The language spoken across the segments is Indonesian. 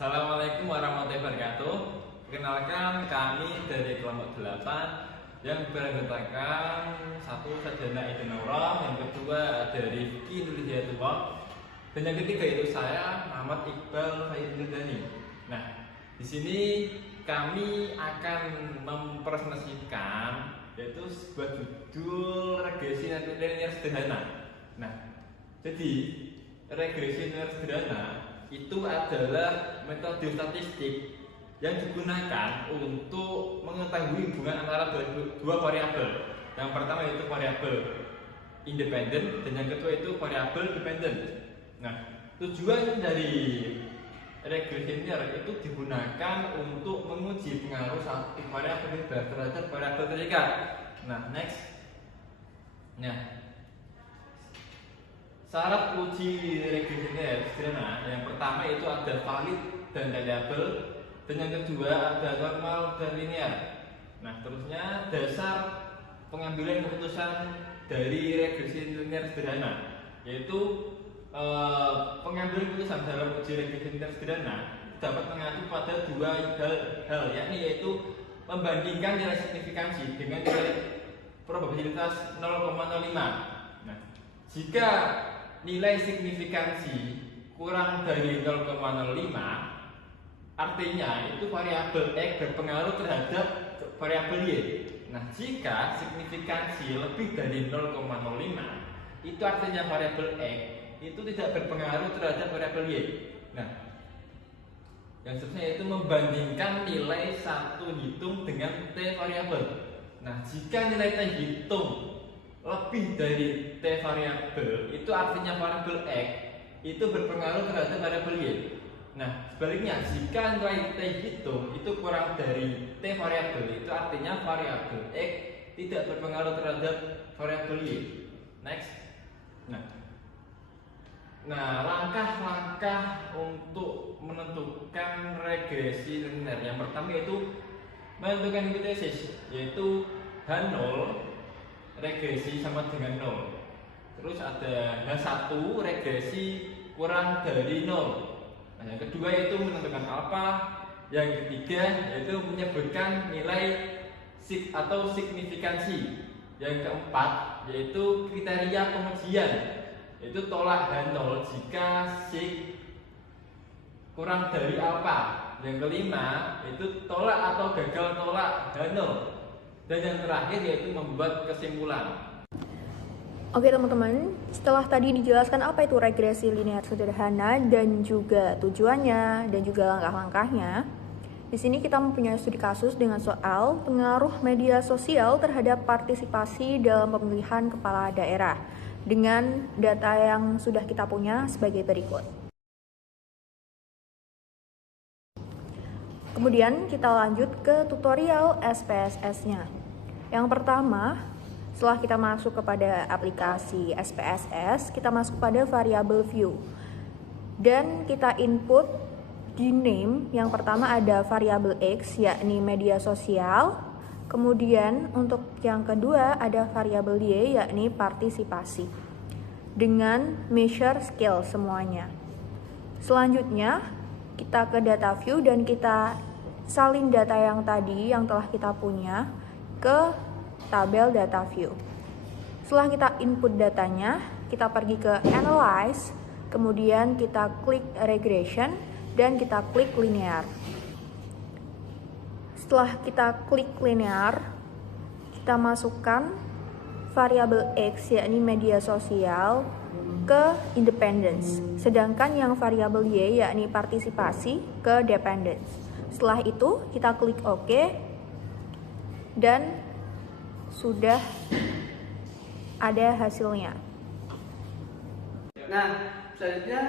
Assalamualaikum warahmatullahi wabarakatuh. Perkenalkan, kami dari kelompok 8 yang beranggotakan satu Sajana Idenora, yang kedua ada Rifki Nurhidayatullah, dan yang ketiga itu saya Muhammad Iqbal Faizul. Nah, di sini kami akan mempresentasikan yaitu sebuah judul regresi linear sederhana. Nah, jadi regresi linear sederhana itu adalah metode statistik yang digunakan untuk mengetahui hubungan antara dua variabel. Yang pertama itu variabel independen dan yang kedua itu variabel dependen. Nah, tujuan dari regresi linear itu digunakan untuk menguji pengaruh satu variabel terhadap variabel ketiga. Nah, next. Nah, syarat uji regresi linear sederhana yang pertama itu ada valid dan reliable, dan yang kedua ada normal dan linear. Nah, terusnya dasar pengambilan keputusan dari regresi linear sederhana yaitu pengambilan keputusan dalam uji regresi linear sederhana dapat mengacu pada dua hal, yakni yaitu membandingkan nilai signifikansi dengan nilai probabilitas 0,05. Nah, jika nilai signifikansi kurang dari 0,05, artinya itu variabel X berpengaruh terhadap variabel Y. Nah, jika signifikansi lebih dari 0,05, itu artinya variabel X itu tidak berpengaruh terhadap variabel Y. Nah, yang seterusnya itu membandingkan nilai satu hitung dengan T variabel. Nah, jika nilai T hitung lebih dari T variabel, itu artinya variabel X itu berpengaruh terhadap variabel Y. Nah, sebaliknya jika nilai T hitung itu kurang dari T variabel, itu artinya variabel X tidak berpengaruh terhadap variabel Y. Next. Nah, langkah-langkah untuk menentukan regresi linear yang pertama yaitu menentukan hipotesis, yaitu H0 regresi sama dengan 0. Terus ada H1 regresi kurang dari 0. Nah, yang kedua yaitu menentukan alfa. Yang ketiga yaitu menyebutkan nilai atau signifikansi. Yang keempat yaitu kriteria pengujian, yaitu tolak H0 jika sig kurang dari alfa. Yang kelima yaitu tolak atau gagal tolak H0. Dan yang terakhir yaitu membuat kesimpulan. Oke teman-teman, setelah tadi dijelaskan apa itu regresi linear sederhana dan juga tujuannya dan juga langkah-langkahnya, di sini kita mempunyai studi kasus dengan soal pengaruh media sosial terhadap partisipasi dalam pemilihan kepala daerah dengan data yang sudah kita punya sebagai berikut. Kemudian kita lanjut ke tutorial SPSS-nya. Yang pertama, setelah kita masuk kepada aplikasi SPSS, kita masuk pada variabel view. Dan kita input di name, yang pertama ada variabel X, yakni media sosial. Kemudian untuk yang kedua ada variabel Y, yakni partisipasi. Dengan measure skill semuanya. Selanjutnya, kita ke data view dan kita salin data yang tadi yang telah kita punya ke tabel data view. Setelah kita input datanya, kita pergi ke analyze, kemudian kita klik regression dan kita klik linear. Setelah kita klik linear, kita masukkan variabel X yakni media sosial ke independence, sedangkan yang variabel Y yakni partisipasi ke dependence. Setelah itu kita klik OK dan sudah ada hasilnya. Nah, selanjutnya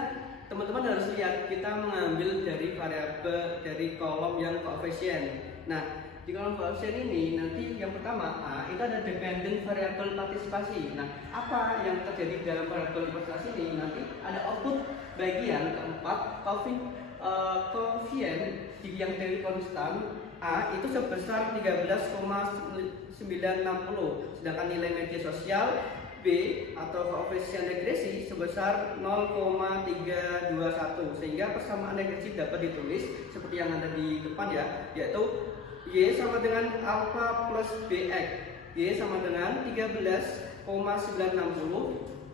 teman-teman harus lihat kita mengambil dari variabel dari kolom yang koefisien. Nah, di kolom koefisien ini nanti yang pertama A itu ada dependent variabel partisipasi. Nah, apa yang terjadi dalam variabel partisipasi ini? Nanti ada output bagian keempat koefisien yang dari konstan A itu sebesar 13,960, sedangkan nilai media sosial B atau koefisien regresi sebesar 0,321, sehingga persamaan regresi dapat ditulis seperti yang ada di depan ya, yaitu Y sama dengan alfa plus BX. Y sama dengan 13,960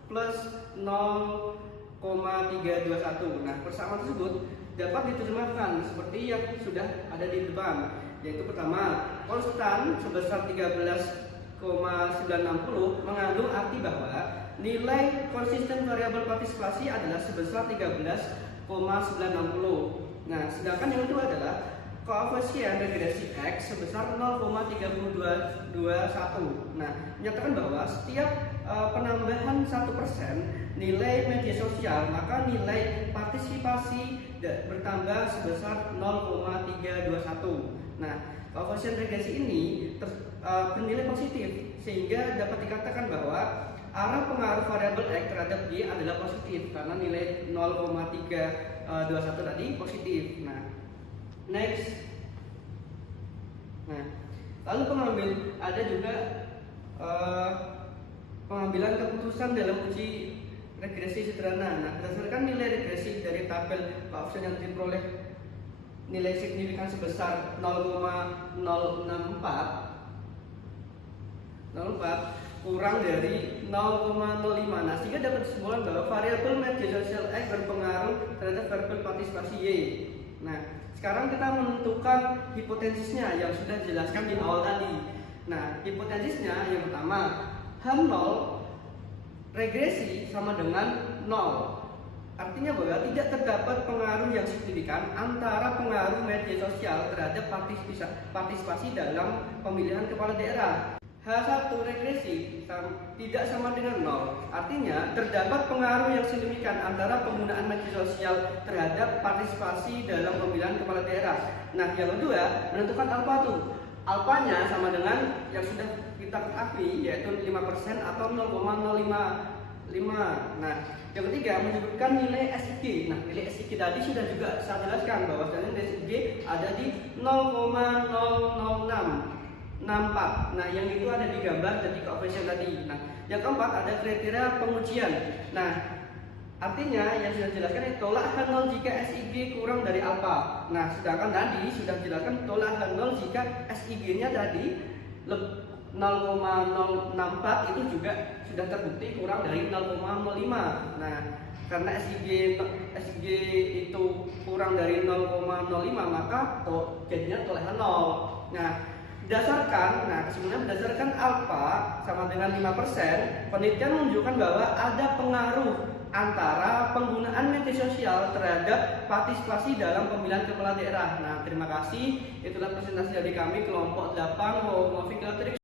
plus 0,321. Nah, persamaan tersebut dapat diterjemahkan seperti yang sudah ada di depan, yaitu pertama, konstan sebesar 13,960 mengandung arti bahwa nilai konsisten variabel partisipasi adalah sebesar 13,960. Nah, sedangkan yang kedua adalah koefisien regresi X sebesar 0,3221. Nah, menyatakan bahwa setiap penambahan 1% nilai media sosial, maka nilai partisipasi bertambah sebesar 0,321. Nah, koefisien regresi ini bernilai positif, sehingga dapat dikatakan bahwa arah pengaruh variabel X terhadap Y adalah positif karena nilai 0,321 tadi positif. Nah, next. Nah, lalu ada juga pengambilan keputusan dalam uji regresi sederhana. Nah, berdasarkan nilai regresi dari tabel koefisien yang diperoleh nilai signifikan sebesar 0,004 kurang dari 0,05. Nah, sehingga dapat disimpulkan bahwa variabel media sosial X berpengaruh terhadap variabel partisipasi Y. Nah, sekarang kita menentukan hipotesisnya yang sudah dijelaskan di awal tadi. Nah, hipotesisnya yang pertama, H0 regresi sama dengan 0. Artinya bahwa tidak terdapat pengaruh yang signifikan antara pengaruh media sosial terhadap partisipasi dalam pemilihan kepala daerah. H1 regresi tidak sama dengan 0. Artinya terdapat pengaruh yang signifikan antara penggunaan media sosial terhadap partisipasi dalam pemilihan kepala daerah. Nah, yang kedua, menentukan alfa tuh. Alfanya sama dengan yang sudah kita ketahui, yaitu 5% atau 0,055. Nah, yang ketiga, menyebutkan nilai SIG. Nah, nilai SIG tadi sudah juga saya jelaskan bahwa nilai SIG ada di 0,00664. Nah, yang itu ada di gambar dari koefisien tadi. Nah, yang keempat ada kriteria pengujian. Nah, artinya yang sudah dijelaskan tolak H0 jika SIG kurang dari alfa. Nah, sedangkan tadi sudah dijelaskan tolak H0 jika SIG-nya tadi 0,064 itu juga sudah terbukti kurang dari 0,05. Nah, karena SIG itu kurang dari 0,05 maka jadinya tolak H0. Nah, kesimpulannya berdasarkan alfa sama dengan 5%, penelitian menunjukkan bahwa ada pengaruh antara penggunaan media sosial terhadap partisipasi dalam pemilihan kepala daerah. Nah, terima kasih. Itulah presentasi dari kami kelompok 8 Wafiqatrix.